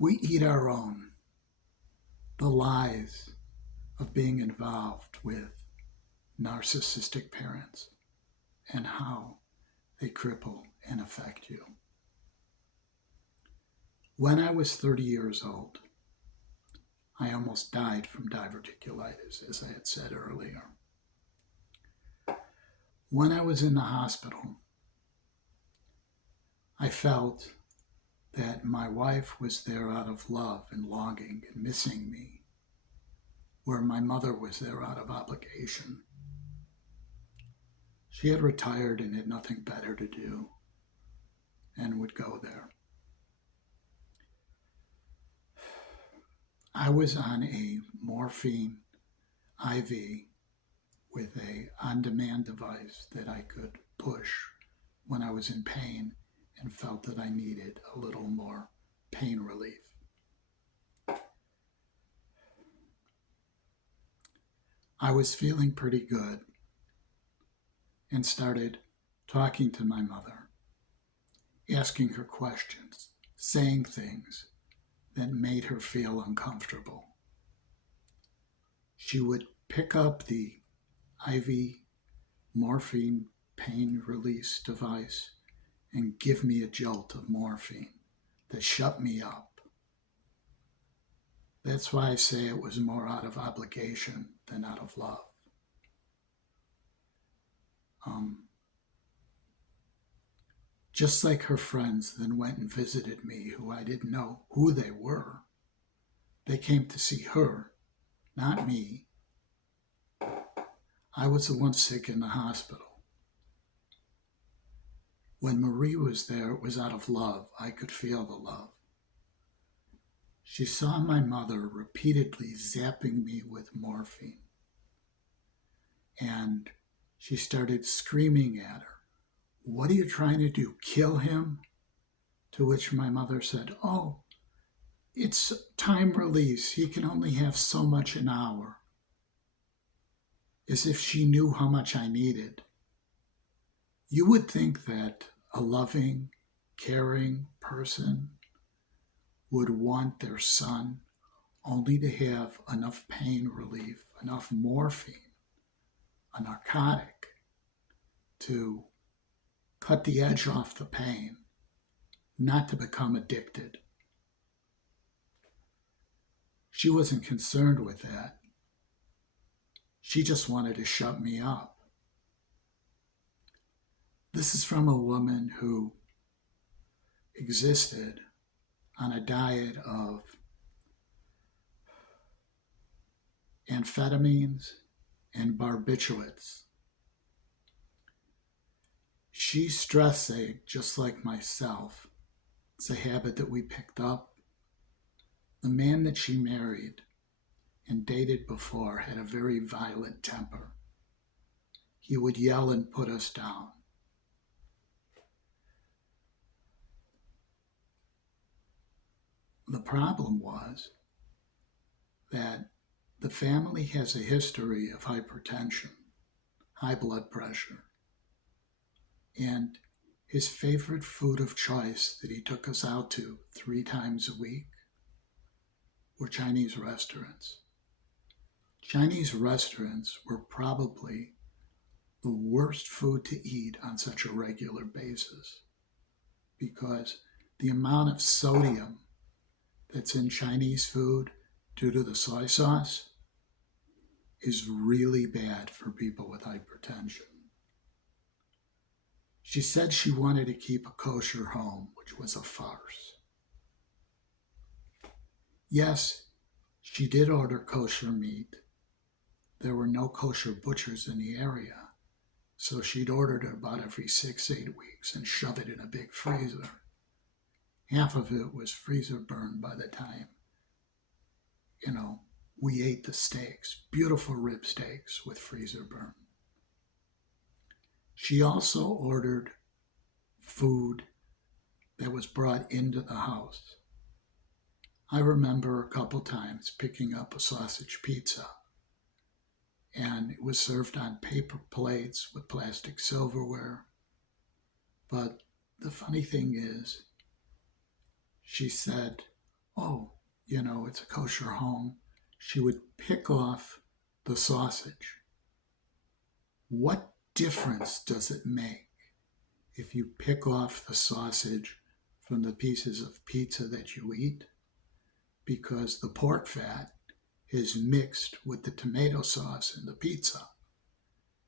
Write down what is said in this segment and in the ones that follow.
We eat our own. The lies of being involved with narcissistic parents and how they cripple and affect you. When I was 30 years old, I almost died from diverticulitis, as I had said earlier. When I was in the hospital, I felt that my wife was there out of love and longing and missing me, where my mother was there out of obligation. She had retired and had nothing better to do and would go there. I was on a morphine IV with a on-demand device that I could push when I was in pain and felt that I needed a little more pain relief. I was feeling pretty good and started talking to my mother, asking her questions, saying things that made her feel uncomfortable. She would pick up the IV morphine pain release device and give me a jolt of morphine to shut me up. That's why I say it was more out of obligation than out of love. Just like her friends then went and visited me, who I didn't know who they were. They came to see her, not me. I was the one sick in the hospital. When Marie was there, it was out of love. I could feel the love. She saw my mother repeatedly zapping me with morphine. And she started screaming at her, "What are you trying to do, kill him?" To which my mother said, "Oh, it's time release. He can only have so much an hour." As if she knew how much I needed. You would think that a loving, caring person would want their son only to have enough pain relief, enough morphine, a narcotic, to cut the edge off the pain, not to become addicted. She wasn't concerned with that. She just wanted to shut me up. This is from a woman who existed on a diet of amphetamines and barbiturates. She stress ate just like myself. It's a habit that we picked up. The man that she married and dated before had a very violent temper. He would yell and put us down. The problem was that the family has a history of hypertension, high blood pressure, and his favorite food of choice that he took us out to 3 times a week were Chinese restaurants. Chinese restaurants were probably the worst food to eat on such a regular basis because the amount of sodium that's in Chinese food due to the soy sauce is really bad for people with hypertension. She said she wanted to keep a kosher home, which was a farce. Yes, she did order kosher meat. There were no kosher butchers in the area, so she'd ordered it about every 6-8 weeks and shove it in a big freezer. Half of it was freezer burned by the time, we ate the steaks, beautiful rib steaks with freezer burn. She also ordered food that was brought into the house. I remember a couple times picking up a sausage pizza, and it was served on paper plates with plastic silverware. But the funny thing is, she said, oh, it's a kosher home, she would pick off the sausage. What difference does it make if you pick off the sausage from the pieces of pizza that you eat? Because the pork fat is mixed with the tomato sauce in the pizza.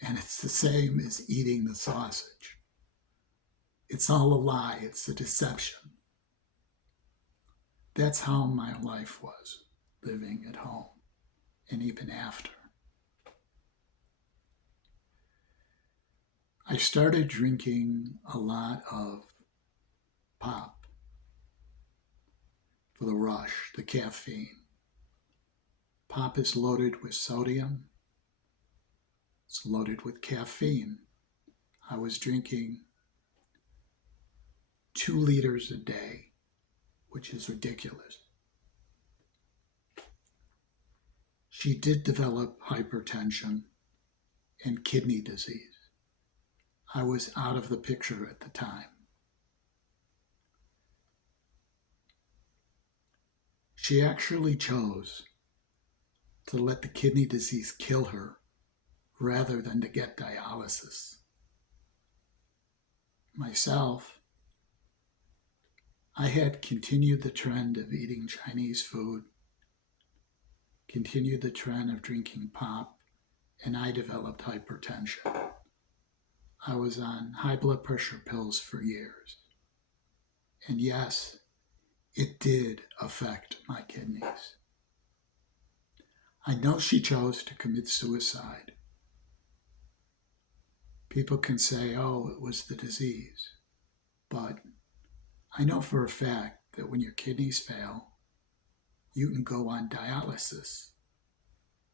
And it's the same as eating the sausage. It's all a lie. It's a deception. That's how my life was, living at home and even after. I started drinking a lot of pop for the rush, the caffeine. Pop is loaded with sodium. It's loaded with caffeine. I was drinking 2 liters a day, which is ridiculous. She did develop hypertension and kidney disease. I was out of the picture at the time. She actually chose to let the kidney disease kill her rather than to get dialysis. Myself, I had continued the trend of eating Chinese food, continued the trend of drinking pop, and I developed hypertension. I was on high blood pressure pills for years. And yes, it did affect my kidneys. I know she chose to commit suicide. People can say, oh, it was the disease. But I know for a fact that when your kidneys fail, you can go on dialysis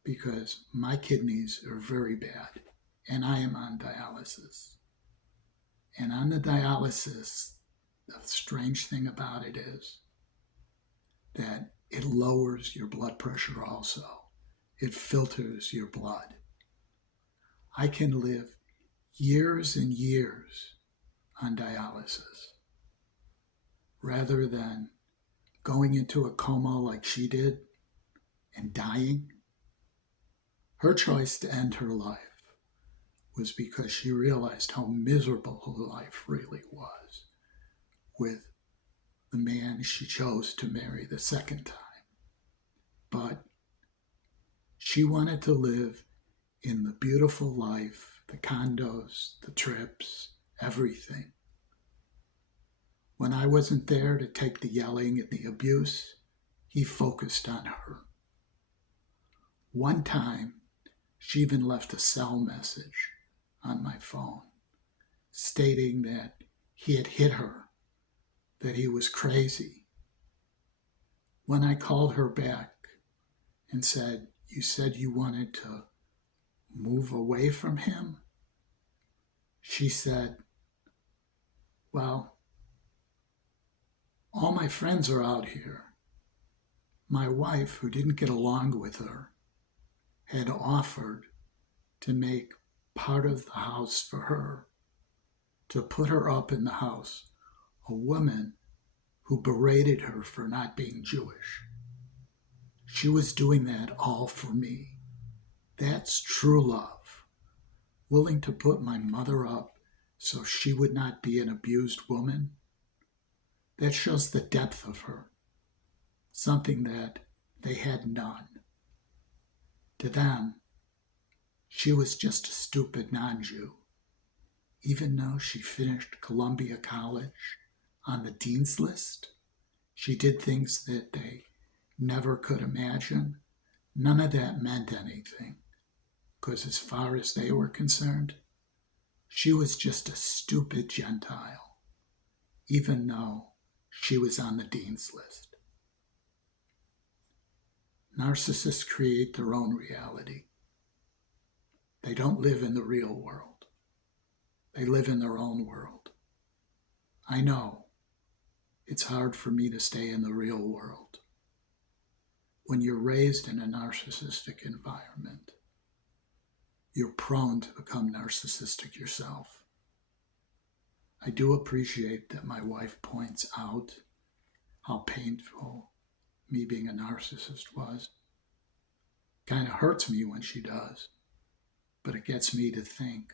because my kidneys are very bad and I am on dialysis. And on the dialysis, the strange thing about it is that it lowers your blood pressure also. It filters your blood. I can live years and years on dialysis rather than going into a coma like she did and dying. Her choice to end her life was because she realized how miserable her life really was with the man she chose to marry the second time. But she wanted to live in the beautiful life, the condos, the trips, everything. When I wasn't there to take the yelling and the abuse, he focused on her. One time, she even left a cell message on my phone stating that he had hit her, that he was crazy. When I called her back and said, you said you wanted to move away from him? She said, well, all my friends are out here. My wife, who didn't get along with her, had offered to make part of the house for her, to put her up in the house, a woman who berated her for not being Jewish. She was doing that all for me. That's true love. Willing to put my mother up so she would not be an abused woman. That shows the depth of her, something that they had none. To them, she was just a stupid non-Jew, even though she finished Columbia College on the dean's list. She did things that they never could imagine. None of that meant anything, because as far as they were concerned, she was just a stupid Gentile, even though she was on the dean's list. Narcissists create their own reality. They don't live in the real world. They live in their own world. I know it's hard for me to stay in the real world. When you're raised in a narcissistic environment, you're prone to become narcissistic yourself. I do appreciate that my wife points out how painful me being a narcissist was. Kind of hurts me when she does, but it gets me to think,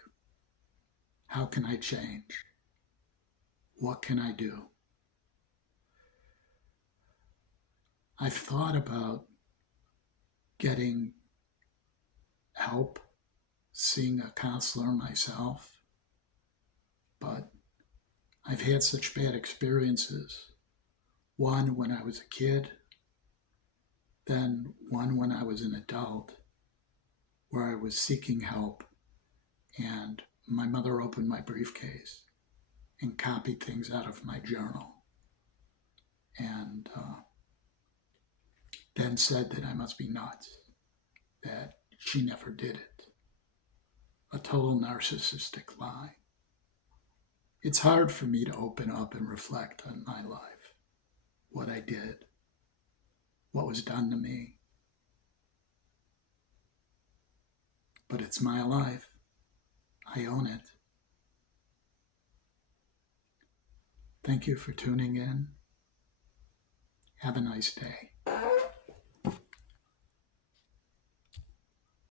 how can I change? What can I do? I've thought about getting help, seeing a counselor myself, but I've had such bad experiences. One when I was a kid, then one when I was an adult, where I was seeking help and my mother opened my briefcase and copied things out of my journal and then said that I must be nuts, that she never did it. A total narcissistic lie. It's hard for me to open up and reflect on my life, what I did, what was done to me. But it's my life. I own it. Thank you for tuning in. Have a nice day.